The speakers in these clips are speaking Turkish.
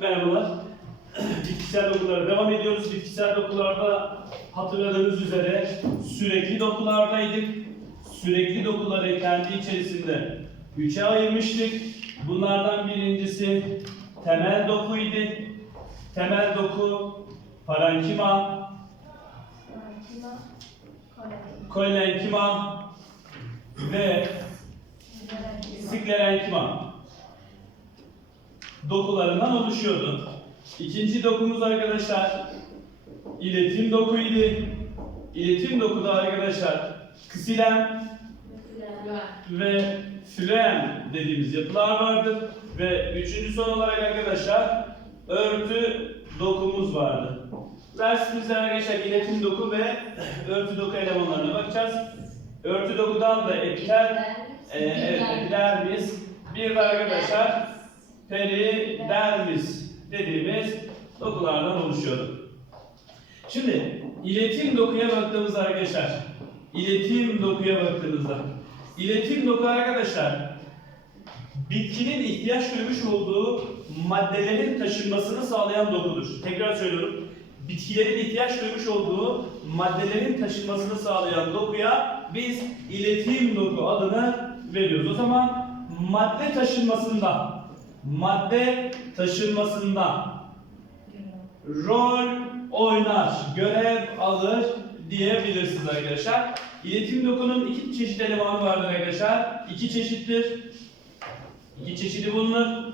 merhabalar. Bitkisel dokulara devam ediyoruz. Bitkisel dokularda hatırladığınız üzere sürekli dokulardaydık. Sürekli dokuları kendi içerisinde üçe ayırmıştık. Bunlardan birincisi temel dokuydu. Temel doku parenkima, kolenkima ve sklerenkima dokularından oluşuyordu. İkinci dokumuz arkadaşlar iletim dokuydu. İletim dokuda arkadaşlar ksilem ve flem dediğimiz yapılar vardır. Ve üçüncü son olarak arkadaşlar örtü dokumuz vardı. Dersimizde arkadaşlar iletim doku ve örtü doku elemanlarına bakacağız. Örtü dokudan da epitel, e, evet, epidermis, bir de arkadaşlar peridermis dediğimiz dokulardan oluşuyordu. Şimdi iletim dokuya baktığımızda arkadaşlar, iletim dokuya baktığımızda, iletim doku arkadaşlar bitkinin ihtiyaç duymuş olduğu maddelerin taşınmasını sağlayan dokudur. Tekrar söylüyorum. Bitkilerin ihtiyaç duymuş olduğu maddelerin taşınmasını sağlayan dokuya biz iletim doku adını veriyoruz. O zaman madde taşınmasında madde taşınmasında rol oynar, görev alır diyebilirsiniz arkadaşlar. İletim dokunun iki çeşit elemanı vardır arkadaşlar. İki çeşittir. İki çeşidi bulunur.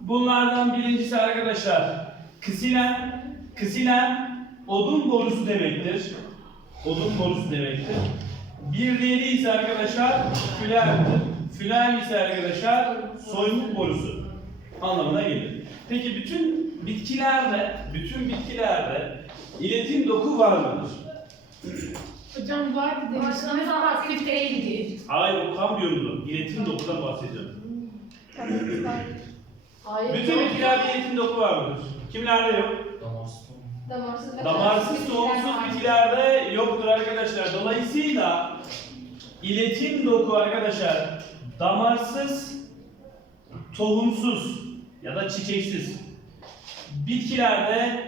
Bunlardan birincisi arkadaşlar kisilen. Kisilen odun borusu demektir. Odun borusu demektir. Bir diğeri ise arkadaşlar fülemdir. Fülem ise arkadaşlar soymuk borusu anlamına gelir. Peki bütün bitkilerde, bütün bitkilerde iletim doku var mıdır? Hocam var bir de. Başlamış ama aktiviteye gidiyor. Hayır o kamyonlu. İletim dokudan bahsediyorum. Hayır. Bütün bitkilerde iletim doku var mıdır? Kimlerde yok? Damarsız ve Damarsız tohumsuz bitkilerde yoktur arkadaşlar. Dolayısıyla iletim doku arkadaşlar damarsız, tohumsuz ya da çiçeksiz bitkilerde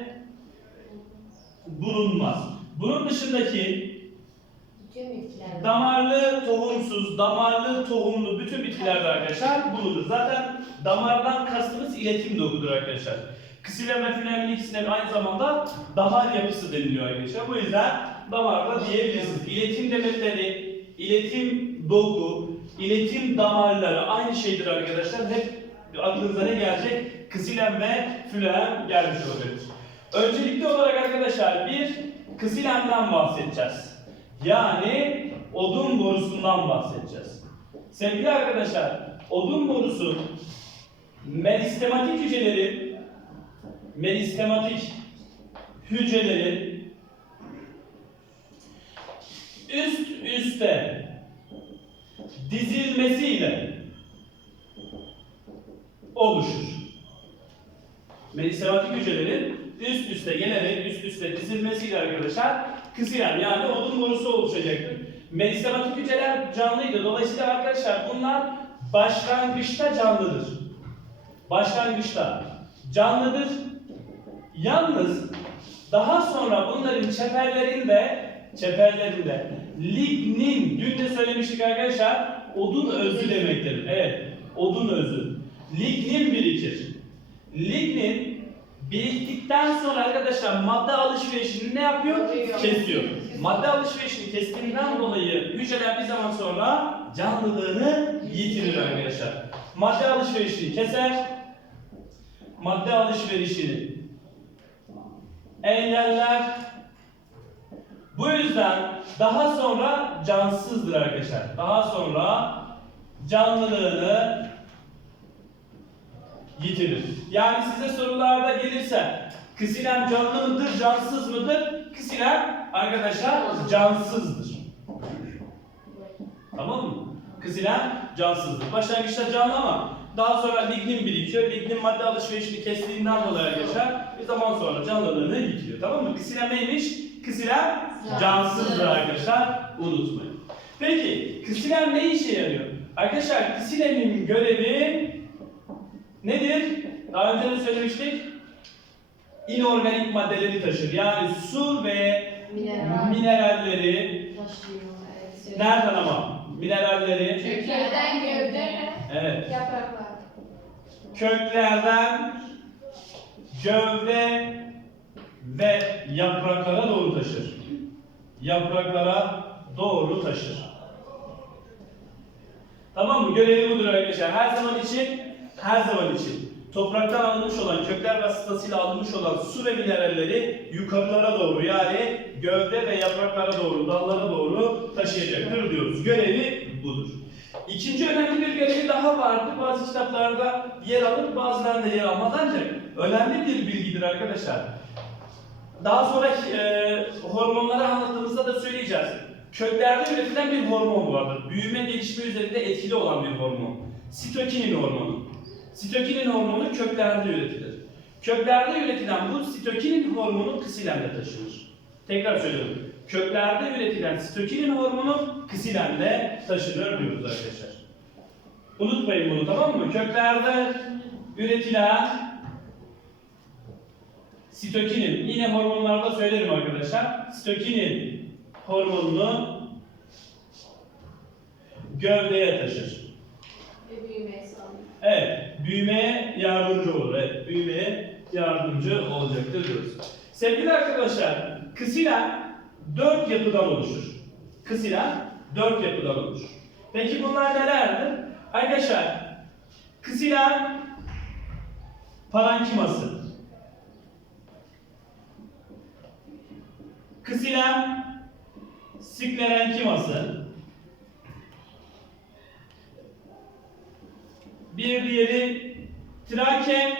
bulunmaz. Bunun dışındaki damarlı, tohumsuz, damarlı, tohumlu bütün bitkilerde arkadaşlar bulunur. Zaten damardan kastımız iletim dokudur arkadaşlar. Ksilem ve flem ikisine aynı zamanda damar yapısı deniliyor arkadaşlar. Bu yüzden damarda diyebilirsiniz. İletim demetleri, iletim doku, iletim damarları aynı şeydir arkadaşlar. Hep aklınıza ne gelecek? Ksilem ve flem gelmiş olabilir. Öncelikli olarak arkadaşlar bir ksilemden bahsedeceğiz. Yani odun borusundan bahsedeceğiz. Sevgili arkadaşlar, odun borusu meristematik hücrelerin meristematik hücrelerin üst üste dizilmesiyle oluşur. Meristematik hücrelerin üst üste gelerek üst üste dizilmesiyle arkadaşlar kısıyan yani odun borusu oluşacaktır. Meristematik hücreler canlıydı. Dolayısıyla arkadaşlar bunlar başlangıçta canlıdır. Başlangıçta canlıdır. Yalnız daha sonra bunların çeperlerinde çeperlerinde lignin dün de söylemiştik arkadaşlar odun özü demektir. Evet, odun özü. Lignin birikir. Lignin biriktikten sonra arkadaşlar madde alışverişini ne yapıyor? Kesiyor. Madde alışverişini kestiğinden dolayı hücreler bir zaman sonra canlılığını yitirir arkadaşlar. Madde alışverişini keser. Madde alışverişini engeller. Bu yüzden daha sonra cansızdır arkadaşlar. Daha sonra canlılığını yitirir. Yani size sorularda gelirse ksilem canlı mıdır, cansız mıdır? Ksilem arkadaşlar cansızdır. Tamam mı? Ksilem cansızdır. Başlangıçta canlı ama daha sonra lignin birikiyor. Lignin madde alışverişini kestiğinden dolayı arkadaşlar bir zaman sonra canlılığını yitiriyor. Tamam mı? Ksilem neymiş? Ksilem cansızdır arkadaşlar. Unutmayın. Peki ksilem ne işe yarıyor? Arkadaşlar ksilemin görevi nedir? Daha önce de söylemiştik. İnorganik maddeleri taşır. Yani su ve Mineral mineralleri taşıyor. Evet. nereden ama? Mineralleri Köklerden gövde. evet Yapraklar. köklerden gövde ve yapraklara doğru taşır. Yapraklara doğru taşır. Tamam mı? Görevi budur arkadaşlar. Her zaman için, her zaman için topraktan alınmış olan, kökler vasıtasıyla alınmış olan su ve mineralleri yukarılara doğru yani gövde ve yapraklara doğru, dallara doğru taşıyacaktır diyoruz. Görevi budur. İkinci önemli bir görevi daha vardı. Bazı kitaplarda yer alır, bazılarında yer almaz ancak önemli bir bilgidir arkadaşlar. Daha sonra e, hormonları anlattığımızda da söyleyeceğiz. Köklerde üretilen bir hormon vardır. Büyüme gelişme üzerinde etkili olan bir hormon. Sitokinin hormonu. Sitokinin hormonu köklerde üretilir. Köklerde üretilen bu sitokinin hormonu kısilemde taşınır. Tekrar söylüyorum. Köklerde üretilen sitokinin hormonu kısilemde taşınır diyoruz arkadaşlar. Unutmayın bunu tamam mı? Köklerde üretilen Sitokinin, yine hormonlarda söylerim arkadaşlar. Sitokinin hormonunu gövdeye taşır. Ve büyümeye sağlıyor. Evet, büyümeye yardımcı olur. Evet, büyümeye yardımcı olacaktır diyoruz. Sevgili arkadaşlar, kısilen dört yapıdan oluşur. Kısilen dört yapıdan oluşur. Peki bunlar nelerdir? Arkadaşlar, kısilen parankiması. Kısilen sklerenkiması. Bir diğeri trake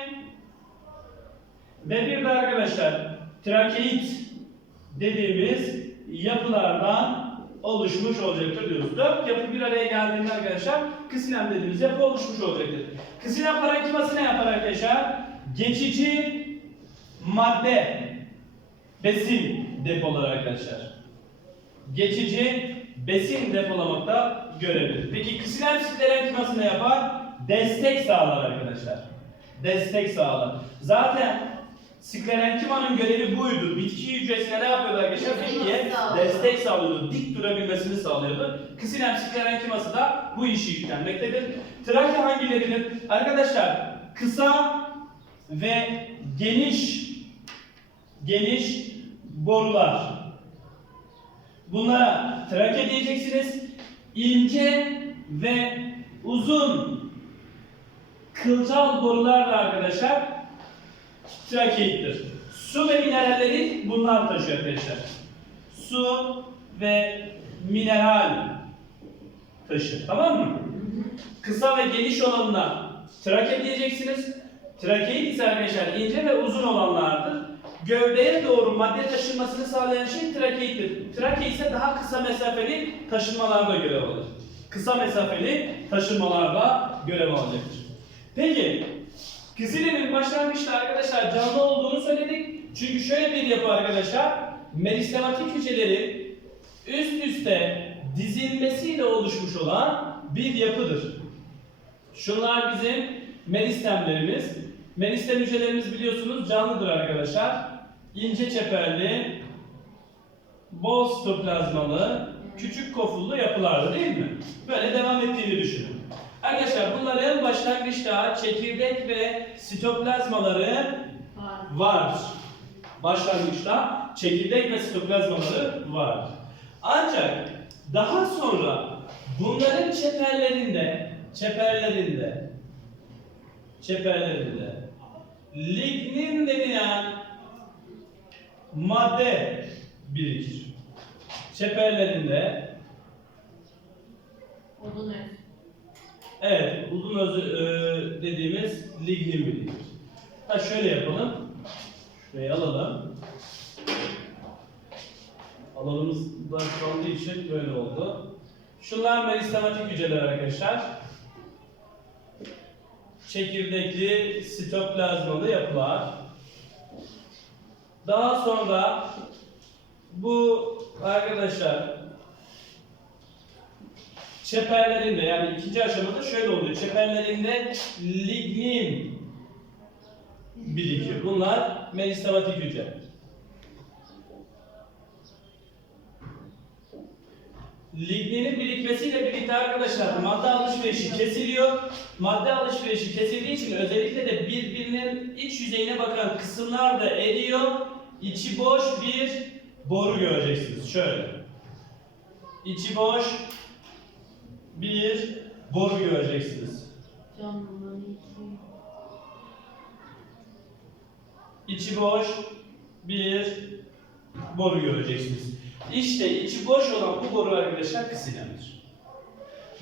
ve bir de arkadaşlar trakeit dediğimiz yapılardan oluşmuş olacaktır diyoruz. Dört yapı bir araya geldiğinde arkadaşlar kısinem dediğimiz yapı oluşmuş olacaktır. Kısinem parenkiması ne yapar arkadaşlar? Geçici madde besin depoları arkadaşlar. Geçici besin depolamakta görevlidir. Peki kısinem sklerenkiması ne yapar? Destek sağlar arkadaşlar. Destek sağlar. Zaten sklerenkimanın görevi buydu. Bitki hücresine ne yapıyordu arkadaşlar? Bitkiye destek sağlıyordu. Dik durabilmesini sağlıyordu. Kısinem sklerenkiması da bu işi yüklenmektedir. Trake hangileridir? Arkadaşlar kısa ve geniş geniş borular. Bunlara trake diyeceksiniz. İnce ve uzun kılcal borular da arkadaşlar trakeittir. Su ve mineralleri bunlar taşıyor arkadaşlar. Su ve mineral taşır. Tamam mı? Kısa ve geniş olanına trake diyeceksiniz. Trakeit ise arkadaşlar ince ve uzun olanlardır. Gövdeye doğru madde taşınmasını sağlayan şey trakeittir. Trake ise daha kısa mesafeli taşınmalarda görev alır. Kısa mesafeli taşınmalarda görev alacaktır. Peki, kisilenin başlangıçta arkadaşlar canlı olduğunu söyledik. Çünkü şöyle bir yapı arkadaşlar, meristematik hücreleri üst üste dizilmesiyle oluşmuş olan bir yapıdır. Şunlar bizim meristemlerimiz. Meristem hücrelerimiz biliyorsunuz canlıdır arkadaşlar. İnce çeperli, bol sitoplazmalı, küçük kofullu yapılardı değil mi? Böyle devam ettiğini düşünün. Arkadaşlar bunların başlangıçta çekirdek ve sitoplazmaları Var. var. Başlangıçta çekirdek ve sitoplazmaları var. Ancak daha sonra bunların çeperlerinde, çeperlerinde, çeperlerinde lignin denilen madde birikir. Çeperlerinde Odun. Evet, uzun özü e, dediğimiz lignin birikir. Ha şöyle yapalım. Şurayı alalım. Alanımız daraldığı için böyle oldu. Şunlar meristematik hücreler arkadaşlar. Çekirdekli sitoplazmalı yapılar. Daha sonra bu arkadaşlar çeperlerinde yani ikinci aşamada şöyle oluyor. Çeperlerinde lignin birikiyor. Bunlar meristematik hücre. Lignenin birikmesiyle birlikte arkadaşlar madde alışverişi kesiliyor. Madde alışverişi kesildiği için özellikle de birbirinin iç yüzeyine bakan kısımlar da eriyor. İçi boş bir boru göreceksiniz. Şöyle. İçi boş bir boru göreceksiniz. İçi boş bir boru göreceksiniz. İşte içi boş olan bu boru arkadaşlar kisilemdir.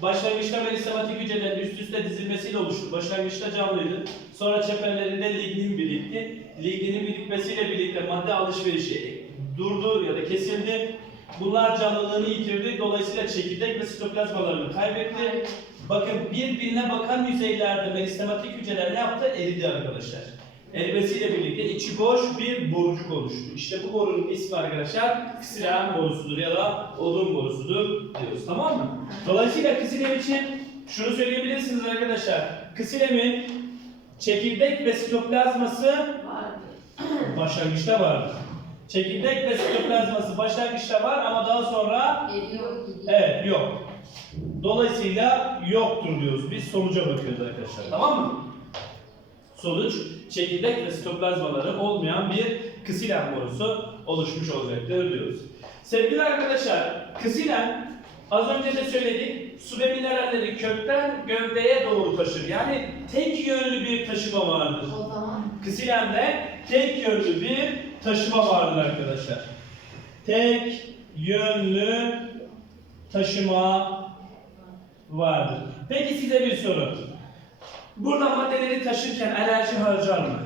Başlangıçta meristematik hücrelerin üst üste dizilmesiyle oluştu. Başlangıçta canlıydı. Sonra çeperlerinde lignin birikti. Ligninin birikmesiyle birlikte madde alışverişi durdu ya da kesildi. Bunlar canlılığını yitirdi. Dolayısıyla çekirdek ve sitoplazmalarını kaybetti. Bakın birbirine bakan yüzeylerde meristematik hücreler ne yaptı? Eridi arkadaşlar. Erimesiyle birlikte içi boş bir borucuk oluştu. İşte bu borunun ismi arkadaşlar ksilem borusudur ya da odun borusudur diyoruz. Tamam mı? Dolayısıyla ksilem için şunu söyleyebilirsiniz arkadaşlar. Ksilemin çekirdek ve sitoplazması başlangıçta vardır. Çekirdek ve sitoplazması başlangıçta var ama daha sonra gidiyor. Evet, yok. Dolayısıyla yoktur diyoruz. Biz sonuca bakıyoruz arkadaşlar. Tamam mı? Sonuç, çekirdek ve sitoplazmaları olmayan bir ksilem borusu oluşmuş olacaktır diyoruz. Sevgili arkadaşlar, ksilem az önce de söyledik, su ve mineralleri kökten gövdeye doğru taşır. Yani tek yönlü bir taşıma vardır. O zaman Ksilemde tek yönlü bir taşıma vardır arkadaşlar. Tek yönlü taşıma vardır. Peki size bir soru. Burada maddeleri taşırken enerji harcar mı?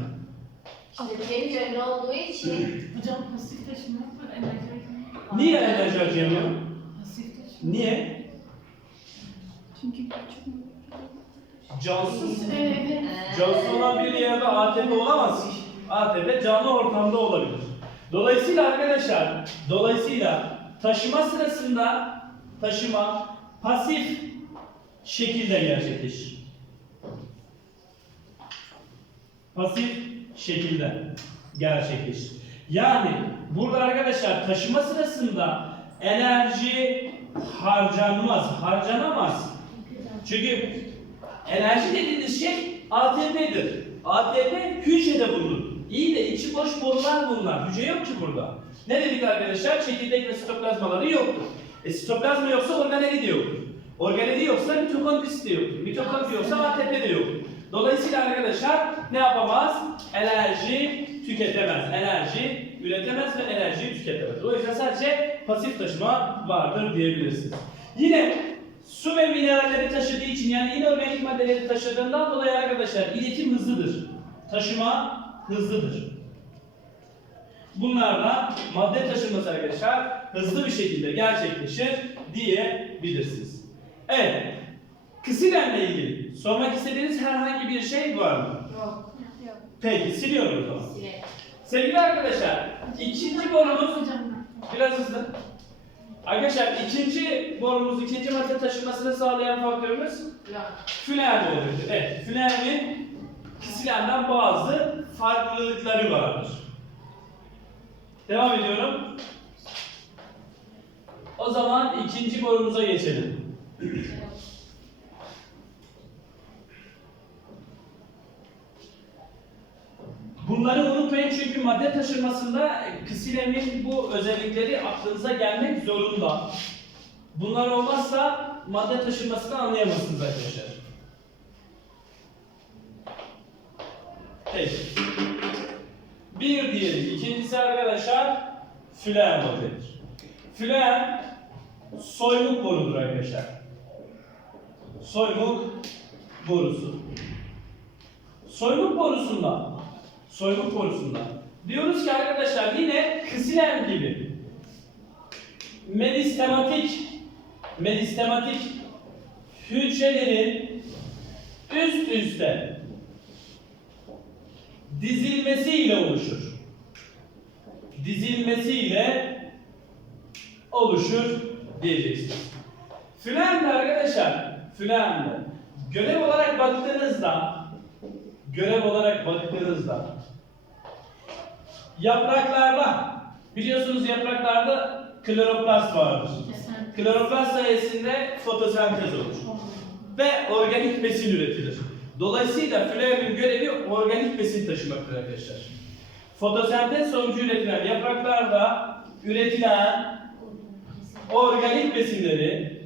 işte tek yönlü olduğu için Hocam pasif taşıma var, enerji harcama. Niye enerji harcayamıyor? Pasif taşıma. Niye? Çünkü küçük Cansız. Evet. Cansız olan bir yerde ATP olamaz ki. ATP canlı ortamda olabilir. Dolayısıyla arkadaşlar, dolayısıyla taşıma sırasında taşıma pasif şekilde gerçekleşir. Pasif şekilde gerçekleşir. Yani burada arkadaşlar taşıma sırasında enerji harcanmaz, harcanamaz. Çünkü enerji dediğiniz şey ATP'dir. ATP hücrede bulunur. İyi de içi boş borular bunlar. Hücre yok ki burada. Ne dedik arkadaşlar? Çekirdek ve sitoplazmaları yoktur. E sitoplazma yoksa organeli de yoktur. Organeli yoksa mitokondrisi de yoktur. Mitokondri yoksa ATP de yoktur. Dolayısıyla arkadaşlar ne yapamaz? Enerji tüketemez. Enerji üretemez ve enerjiyi tüketemez. O yüzden sadece pasif taşıma vardır diyebilirsiniz. Yine su ve mineralleri taşıdığı için yani inorganik maddeleri taşıdığından dolayı arkadaşlar iletim hızlıdır. Taşıma hızlıdır. Bunlarla madde taşınması arkadaşlar hızlı bir şekilde gerçekleşir diyebilirsiniz. Evet. Kısilemle ilgili sormak istediğiniz herhangi bir şey var mı? yok. Peki siliyorum o zaman. Sevgili arkadaşlar, ikinci borumuz biraz hızlı. Arkadaşlar ikinci borumuz, ikinci madde taşımasını sağlayan faktörümüz. Füner oluyor. Evet, Füner'in kisilemden bazı farklılıkları vardır. Devam ediyorum. O zaman ikinci borumuza geçelim. Bunları unutmayın çünkü madde taşırmasında kisilemin bu özellikleri aklınıza gelmek zorunda. Bunlar olmazsa madde taşınmasını anlayamazsınız arkadaşlar. Peki. Bir diyelim. İkincisi arkadaşlar fülen modelidir. Fülen soymuk borudur arkadaşlar. Soymuk borusu. Soymuk borusunda soymuk borusunda diyoruz ki arkadaşlar yine kisilen gibi meristematik meristematik hücrelerin üst üste dizilmesiyle oluşur. Dizilmesiyle oluşur diyeceksiniz. Fülemde arkadaşlar, fülemde görev olarak baktığınızda görev olarak baktığınızda yapraklarda biliyorsunuz yapraklarda kloroplast vardır. Kloroplast sayesinde fotosentez olur ve organik besin üretilir. Dolayısıyla floemin görevi organik besin taşımaktır arkadaşlar. Fotosentez sonucu üretilen yapraklarda üretilen organik besinleri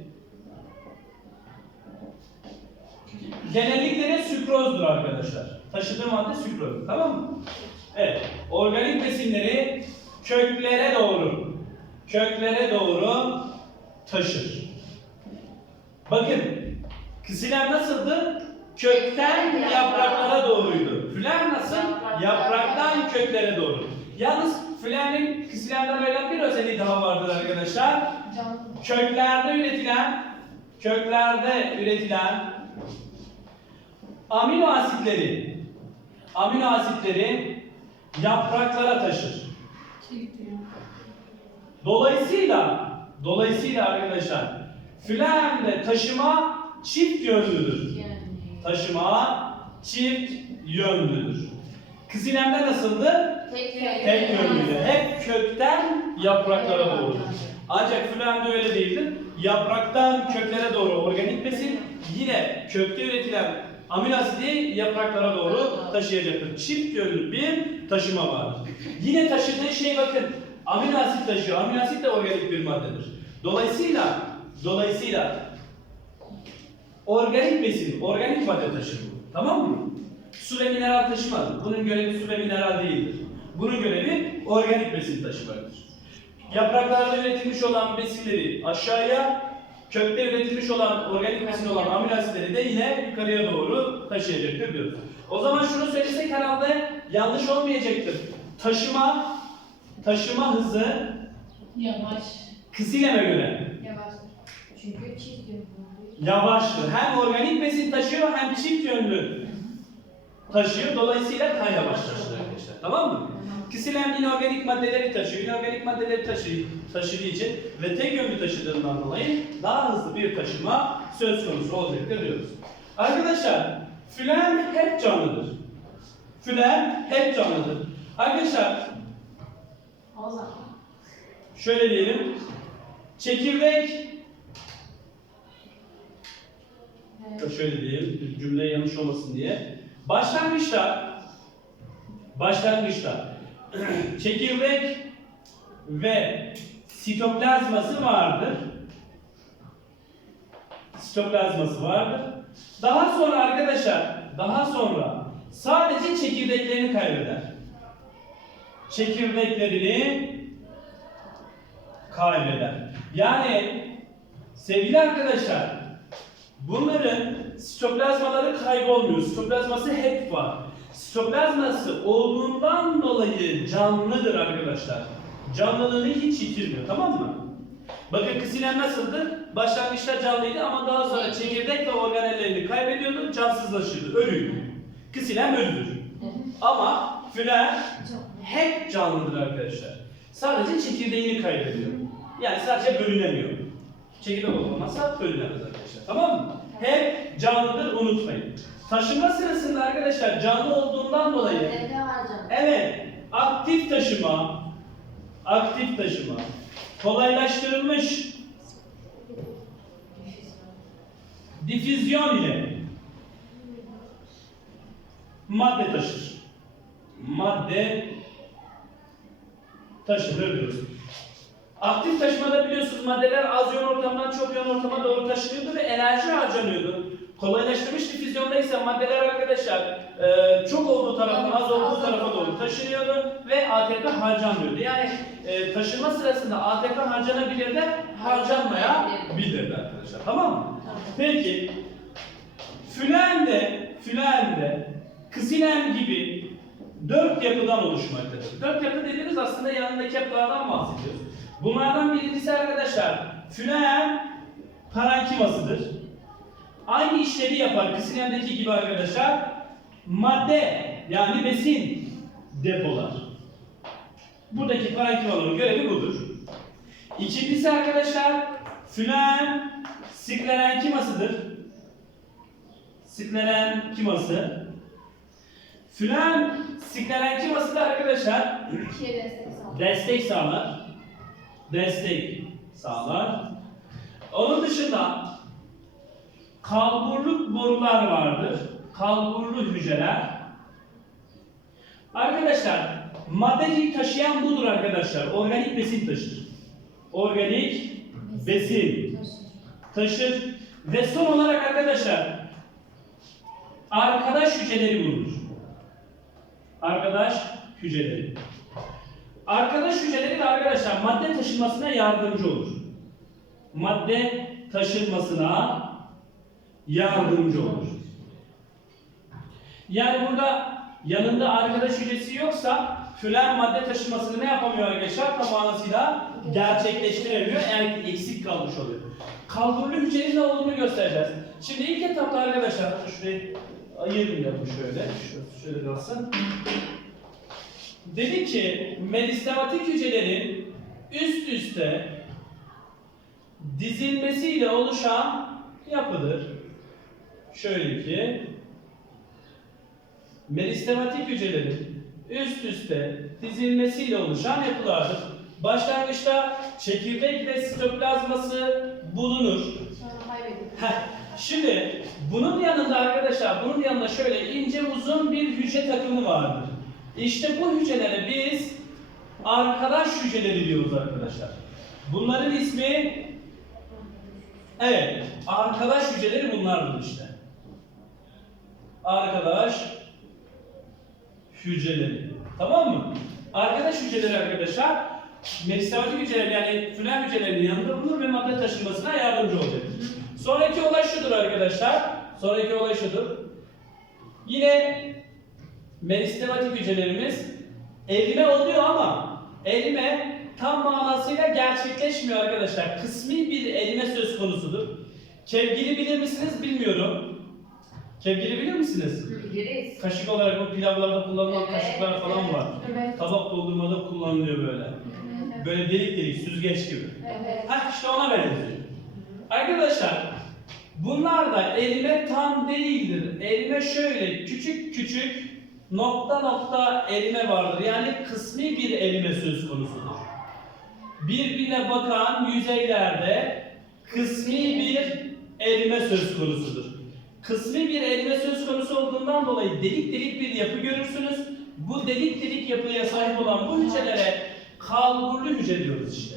genellikle de sükrozdur arkadaşlar. Taşıdığı madde sükrozdur. Tamam mı? Evet. Organik besinleri köklere doğru köklere doğru taşır. Bakın kisilen nasıldı? Kökten yapraklara doğruydu. Fülen nasıl? Yapraktan köklere doğru. Yalnız fülenin kisilenden böyle bir özelliği daha vardır arkadaşlar. Köklerde üretilen köklerde üretilen amino asitleri amino asitleri yapraklara taşır. Dolayısıyla dolayısıyla arkadaşlar flemde taşıma çift yönlüdür. Taşıma çift yönlüdür. Kızilemde nasıldı? Tek yönlü. Tek yönlüydü. Hep kökten yapraklara doğru. Ancak flemde öyle değildir. Yapraktan köklere doğru organik besin, yine kökte üretilen amino asidi yapraklara doğru taşıyacaktır. Çift yönlü bir taşıma vardır. Yine taşıdığı şey bakın, amino asit taşıyor. Amino asit de organik bir maddedir. Dolayısıyla, dolayısıyla organik besin, organik madde taşır bu. Tamam mı? Su ve mineral taşımaz. Bunun görevi su ve mineral değildir. Bunun görevi organik besin taşımaktır. Yapraklarda üretilmiş olan besinleri aşağıya, kökte üretilmiş olan organik besin olan amino asitleri de yine yukarıya doğru taşıyacaktır diyoruz. O zaman şunu söylesek herhalde yanlış olmayacaktır. Taşıma, taşıma hızı Yavaş. kısileme göre Yavaş. Çünkü yönlü. Yavaştır. Hem organik besin taşıyor hem çift yönlü taşıyor. Dolayısıyla daha yavaş taşır arkadaşlar. Tamam mı? Kisilen inorganik maddeleri taşıyor. İnorganik maddeleri taşıyor, taşıdığı için ve tek yönlü taşıdığından dolayı daha hızlı bir taşıma söz konusu olacaktır diyoruz. Arkadaşlar, fülen hep canlıdır. Fülen hep canlıdır. Arkadaşlar, şöyle diyelim. Çekirdek Evet. şöyle diyelim, cümle yanlış olmasın diye. Başlangıçta, başlangıçta çekirdek ve sitoplazması vardır. Sitoplazması vardır. Daha sonra arkadaşlar, daha sonra sadece çekirdeklerini kaybeder. Çekirdeklerini kaybeder. Yani sevgili arkadaşlar, Bunların sitoplazmaları kaybolmuyor. Sitoplazması hep var. Sitoplazması olduğundan dolayı canlıdır arkadaşlar. Canlılığını hiç yitirmiyor. Tamam mı? Bakın kısinen nasıldı? Başlangıçta canlıydı ama daha sonra çekirdek ve organellerini kaybediyordu, cansızlaşırdı, ölüydü. Kısinen ölüdür. Ama fülen hep canlıdır arkadaşlar. Sadece çekirdeğini kaybediyor. Yani sadece bölünemiyor. Çekirdek olmazsa bölünemez arkadaşlar. Tamam mı? Hep canlıdır unutmayın. Taşıma sırasında arkadaşlar canlı olduğundan dolayı Nefes harcam. evet aktif taşıma aktif taşıma kolaylaştırılmış difüzyon ile madde taşır. Madde taşınır diyoruz. Aktif taşımada biliyorsunuz maddeler az yön ortamdan çok yön ortama doğru taşınıyordu ve enerji harcanıyordu. Kolaylaştırmış difüzyonda ise maddeler arkadaşlar e, çok olduğu taraftan az olduğu tarafa doğru taşınıyordu ve ATP harcanmıyordu. Yani e, taşınma sırasında ATP harcanabilir de harcanmayabilirdi arkadaşlar. Tamam mı? Peki Fülende, Fülende, Kısinen gibi dört yapıdan oluşmaktadır. Dört yapı dediğimiz aslında yanındaki yapılardan bahsediyoruz. Bunlardan birincisi arkadaşlar Fülen parenkimasıdır. Aynı işlevi yapar Kısinen'deki gibi arkadaşlar. Madde yani besin depolar. Buradaki parenkimaların görevi budur. İkincisi arkadaşlar Fülen sklerenkimasıdır. Skleren kiması. Fülen sklerenkivası da arkadaşlar destek sağlar. Destek sağlar. Onun dışında kalburluk borular vardır. Kalburlu hücreler. Arkadaşlar maddeciyi taşıyan budur arkadaşlar. Organik besin taşır. Organik besin taşır. Ve son olarak arkadaşlar arkadaş hücreleri bulunur. Arkadaş hücreleri. Arkadaş hücreleri de arkadaşlar madde taşınmasına yardımcı olur. Madde taşınmasına yardımcı olur. Yani burada yanında arkadaş hücresi yoksa fülen madde taşımasını ne yapamıyor arkadaşlar? Tam manasıyla gerçekleştiremiyor. Eğer eksik kalmış oluyor. Kalburlu hücrenin ne olduğunu göstereceğiz. Şimdi ilk etapta arkadaşlar şurayı şöyle. Şöyle, şöyle kalsın. Dedi ki meristematik hücrelerin üst üste dizilmesiyle oluşan yapıdır. Şöyle ki meristematik hücrelerin üst üste dizilmesiyle oluşan yapılardır. Başlangıçta çekirdek ve sitoplazması bulunur. Sonra kaybediyor. Heh, Şimdi bunun yanında arkadaşlar, bunun yanında şöyle ince uzun bir hücre takımı vardır. İşte bu hücrelere biz arkadaş hücreleri diyoruz arkadaşlar. Bunların ismi evet, arkadaş hücreleri bunlardır işte. Arkadaş hücreleri. Tamam mı? Arkadaş hücreleri arkadaşlar meristematik hücreler yani fülen hücrelerinin yanında bulunur ve madde taşınmasına yardımcı olacak. Sonraki olay şudur arkadaşlar. Sonraki olay şudur. Yine meristematik hücrelerimiz erime oluyor ama erime tam manasıyla gerçekleşmiyor arkadaşlar. Kısmi bir erime söz konusudur. Kevgili bilir misiniz bilmiyorum. Kevgili bilir misiniz? Biliriz. Kaşık olarak bu pilavlarda kullanılan Evet, kaşıklar falan var. Evet. Tabak doldurmada kullanılıyor böyle. Evet. Böyle delik delik süzgeç gibi. Evet. Ha işte ona benziyor. Arkadaşlar bunlar da elime tam değildir. Elime şöyle küçük küçük nokta nokta elime vardır. Yani kısmi bir elime söz konusudur. Birbirine bakan yüzeylerde kısmi bir elime söz konusudur. Kısmi bir elime söz konusu olduğundan dolayı delik delik bir yapı görürsünüz. Bu delik delik yapıya sahip olan bu hücrelere kalburlu hücre diyoruz işte.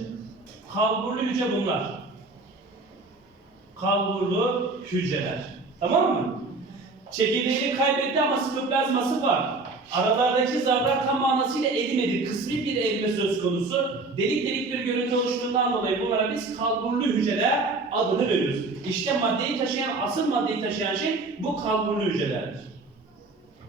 Kalburlu hücre bunlar. Kalburlu hücreler. Tamam mı? Çekirdeğini kaybetti ama sitoplazması var. Aralardaki zarlar tam manasıyla erimedi. Kısmi bir erime söz konusu. Delik delik bir görüntü oluştuğundan dolayı bunlara biz kalburlu hücreler adını veriyoruz. İşte maddeyi taşıyan, asıl maddeyi taşıyan şey bu kalburlu hücrelerdir.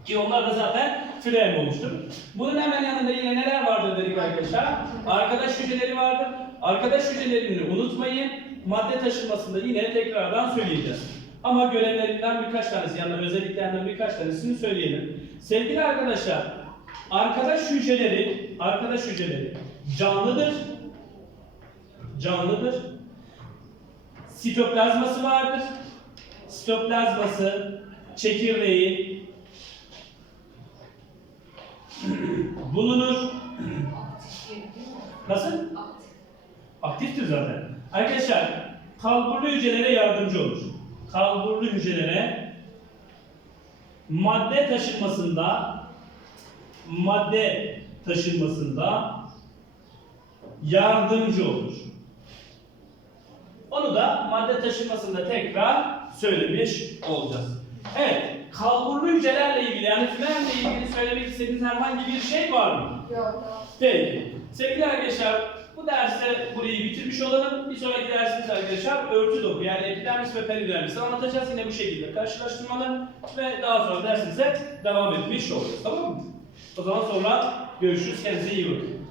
Ki onlar da zaten flem oluşturur. Bunun hemen yanında yine neler vardır dedik arkadaşlar? Arkadaş hücreleri vardır. Arkadaş hücrelerini unutmayın. Madde taşınmasında yine tekrardan söyleyeceğiz. Ama görevlerinden birkaç tanesi, yani özelliklerinden birkaç tanesini söyleyelim. Sevgili arkadaşlar, arkadaş hücreleri, arkadaş hücreleri canlıdır. Canlıdır. Sitoplazması vardır. Sitoplazması, çekirdeği, bulunur. Nasıl? Aktiftir zaten. Arkadaşlar, kalburlu hücrelere yardımcı olur. Kalburlu hücrelere madde taşınmasında madde taşınmasında yardımcı olur. Onu da madde taşınmasında tekrar söylemiş olacağız. Evet, kalburlu hücrelerle ilgili yani frenle ilgili söylemek istediğiniz herhangi bir şey var mı? Yok. Peki. Sevgili arkadaşlar, bu derste burayı bitirmiş olalım. Bir sonraki dersimiz arkadaşlar örtü doku yani epidermis ve peridermisi anlatacağız. Yine bu şekilde karşılaştırmalı ve daha sonra dersimize devam etmiş olacağız. Tamam mı? O zaman sonra görüşürüz. Kendinize iyi bakın.